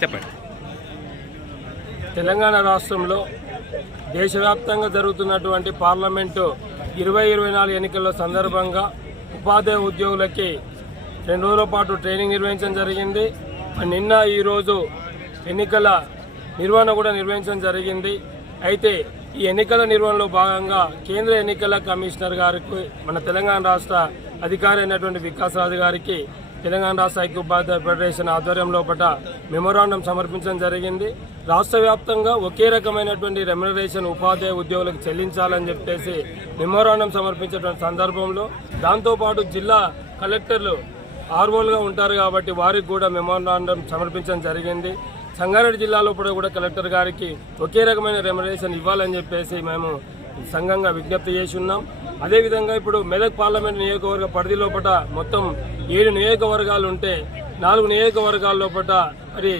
చెప్పండి. తెలంగాణ రాష్ట్రంలో దేశవ్యాప్తంగా జరుగుతున్నటువంటి పార్లమెంటు ఇరవై ఇరవై నాలుగు ఎన్నికల సందర్భంగా ఉపాధ్యాయ ఉద్యోగులకి రెండు రోజుల పాటు ట్రైనింగ్ నిర్వహించడం జరిగింది. నిన్న ఈరోజు ఎన్నికల నిర్వహణ కూడా నిర్వహించడం జరిగింది. అయితే ఈ ఎన్నికల నిర్వహణలో భాగంగా కేంద్ర ఎన్నికల కమిషనర్ గారికి మన తెలంగాణ రాష్ట్ర అధికారి అయినటువంటి వికాస్ రాజు గారికి తెలంగాణ రాష్ట్ర ఐక్యోపాధ్యాయ ఫెడరేషన్ ఆధ్వర్యంలో పట మెమోరాండం సమర్పించడం జరిగింది. రాష్ట్ర వ్యాప్తంగా ఒకే రకమైనటువంటి రెమ్యునరేషన్ ఉపాధ్యాయ ఉద్యోగులకు చెల్లించాలని చెప్పేసి మెమోరాండం సమర్పించేటువంటి సందర్భంలో దాంతోపాటు జిల్లా కలెక్టర్లు ఆర్వోలుగా ఉంటారు కాబట్టి వారికి కూడా మెమోరాండం సమర్పించడం జరిగింది. సంగారెడ్డి జిల్లాలో కూడా కూడా కలెక్టర్ గారికి ఒకే రకమైన రెమ్యునరేషన్ ఇవ్వాలని చెప్పేసి మేము సంఘంగా విజ్ఞప్తి చేసి ఉన్నాం. అదేవిధంగా ఇప్పుడు మెదక్ పార్లమెంట్ నియోజకవర్గ పరిధి లోపల మొత్తం ఏడు నియోజకవర్గాలు ఉంటే నాలుగు నియోజకవర్గాల లోపల మరి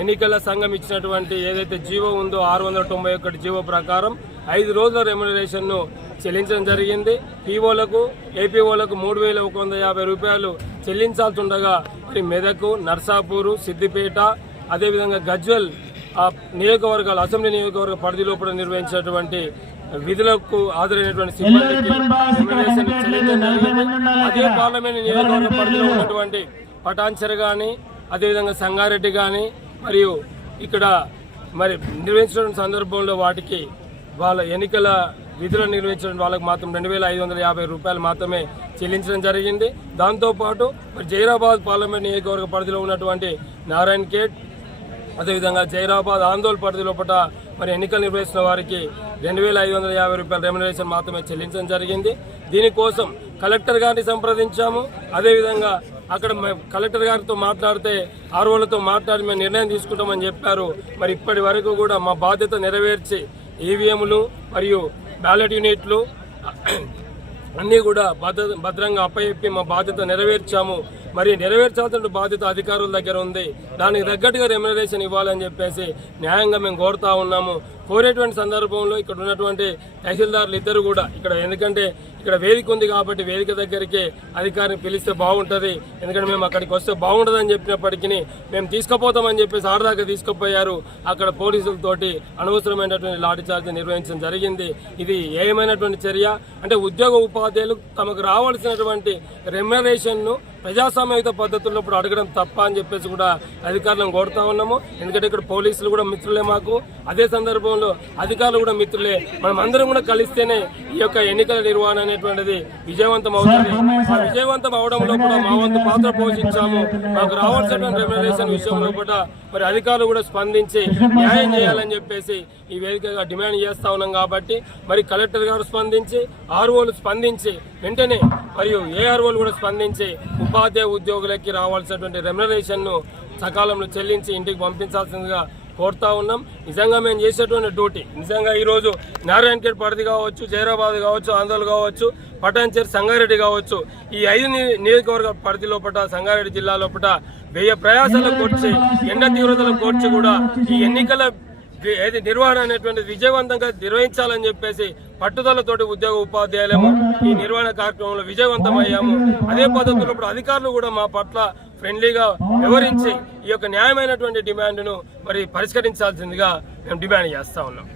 ఎన్నికల సంఘం ఇచ్చినటువంటి ఏదైతే జీవో ఉందో ఆరు వందల తొంభై ఒకటి జీవో ప్రకారం ఐదు రోజుల రెమ్యునరేషన్ను చెల్లించడం జరిగింది. పీఓలకు ఏపీఓలకు మూడు వేల ఒక వంద యాభై రూపాయలు చెల్లించాల్సి ఉండగా మరి మెదక్ నర్సాపూరు సిద్దిపేట అదేవిధంగా గజ్వెల్ ఆ నియోజకవర్గాలు అసెంబ్లీ నియోజకవర్గ పరిధి లోపల నిర్వహించినటువంటి విధులకు హాజరైనటువంటి సిబ్బందికి. అదే పార్లమెంట్ నియోజకవర్గ పరిధిలో ఉన్నటువంటి పటాన్చర్ కానీ అదేవిధంగా సంగారెడ్డి కానీ మరియు ఇక్కడ మరి నిర్వహించిన సందర్భంలో వాటికి వాళ్ళ ఎన్నికల విధులను నిర్వహించిన వాళ్ళకి మాత్రం రెండు వేల ఐదు వందల యాభై రూపాయలు మాత్రమే చెల్లించడం జరిగింది దాంతోపాటు జైరాబాద్ పార్లమెంట్ నియోజకవర్గ పరిధిలో ఉన్నటువంటి నారాయణ్ ఖేడ్ అదేవిధంగా జైరాబాద్ ఆందోళన పరిధి లోపల మరి ఎన్నికలు నిర్వహిస్తున్న వారికి రెండు వేల ఐదు వందల యాభై రూపాయల రెమ్యునరేషన్ మాత్రమే చెల్లించడం జరిగింది. దీనికోసం కలెక్టర్ గారిని సంప్రదించాము. అదేవిధంగా అక్కడ కలెక్టర్ గారితో మాట్లాడితే ఆర్ఓలతో మాట్లాడి మేము నిర్ణయం తీసుకుంటామని చెప్పారు. మరి ఇప్పటి వరకు కూడా మా బాధ్యత నెరవేర్చి ఈవీఎంలు మరియు బ్యాలెట్ యూనిట్లు అన్నీ కూడా భద్ర భద్రంగా అప్పయప్పి మా బాధ్యత నెరవేర్చాము. మరి నెరవేర్చాల్సిన బాధ్యత అధికారుల దగ్గర ఉంది. దానికి తగ్గట్టుగా రెమ్యునరేషన్ ఇవ్వాలని చెప్పేసి న్యాయంగా మేము కోరుతా ఉన్నాము. కోరేటువంటి సందర్భంలో ఇక్కడ ఉన్నటువంటి తహసీల్దారులు ఇద్దరు కూడా ఇక్కడ ఎందుకంటే ఇక్కడ వేదిక ఉంది కాబట్టి వేదిక దగ్గరికి అధికారిని పిలిస్తే బాగుంటుంది. ఎందుకంటే మేము అక్కడికి వస్తే బాగుంటుందని చెప్పినప్పటికీ మేము తీసుకుపోతామని చెప్పేసి ఆడదాకా తీసుకుపోయారు. అక్కడ పోలీసులతోటి అనవసరమైనటువంటి లాఠీ చార్జ్ నిర్వహించడం జరిగింది. ఇది ఏమైనటువంటి చర్య? అంటే ఉద్యోగ ఉపాధ్యాయులు తమకు రావాల్సినటువంటి రెమ్యునరేషన్ను ప్రజాస్వామ్యయుత పద్ధతుల్లో ఇప్పుడు అడగడం తప్ప అని చెప్పేసి కూడా అధికారులను కోరుతా ఉన్నాము. ఎందుకంటే ఇక్కడ పోలీసులు కూడా మిత్రులే మాకు. అదే సందర్భంలో అధికారులు కూడా మిత్రులే. మనం అందరం కూడా కలిస్తేనే ఈ యొక్క ఎన్నికల నిర్వహణ అనేటువంటిది విజయవంతం అవుతుంది. ఆ విజయవంతం అవడంలో కూడా మా వంతు పాత్ర పోషించాము. మాకు రావాల్సినటువంటి రెమ్యునరేషన్ విషయంలో కూడా మరి అధికారులు కూడా స్పందించి న్యాయం చేయాలని చెప్పేసి ఈ వేదికగా డిమాండ్ చేస్తా ఉన్నాం కాబట్టి మరి కలెక్టర్ గారు స్పందించి ఆర్ఓలు స్పందించి వెంటనే మరియు ఏఆర్ఓలు కూడా స్పందించి ఉపాధ్యాయ ఉద్యోగులకి రావాల్సినటువంటి రెమ్యునరేషన్ను సకాలంలో చెల్లించి ఇంటికి పంపించాల్సిందిగా కోరుతా ఉన్నాం. నిజంగా మేము చేసేటువంటి డ్యూటీ నిజంగా ఈరోజు నారాయణఖేడ్ పరిధి కావచ్చు జైరాబాద్ కావచ్చు ఆందోళన కావచ్చు పటాన్చేరి సంగారెడ్డి కావచ్చు ఈ ఐదు నియోజకవర్గ పరిధి లోపల సంగారెడ్డి జిల్లా లోపల వెయ్యి ప్రయాసాలకు కూర్చి ఎండ తీవ్రతలకు కూర్చి కూడా ఈ ఎన్నికల ఏది నిర్వహణ అనేటువంటి విజయవంతంగా నిర్వహించాలని చెప్పేసి పట్టుదలతోటి ఉద్యోగ ఉపాధ్యాయులము ఈ నిర్వహణ కార్యక్రమంలో విజయవంతం అయ్యాము అదే పద్ధతిలో ఇప్పుడు అధికారులు కూడా మా పట్ల ఫ్రెండ్లీగా వివరించి ఈ యొక్క న్యాయమైనటువంటి డిమాండ్ను మరి పరిష్కరించాల్సిందిగా మేము డిమాండ్ చేస్తా ఉన్నాం.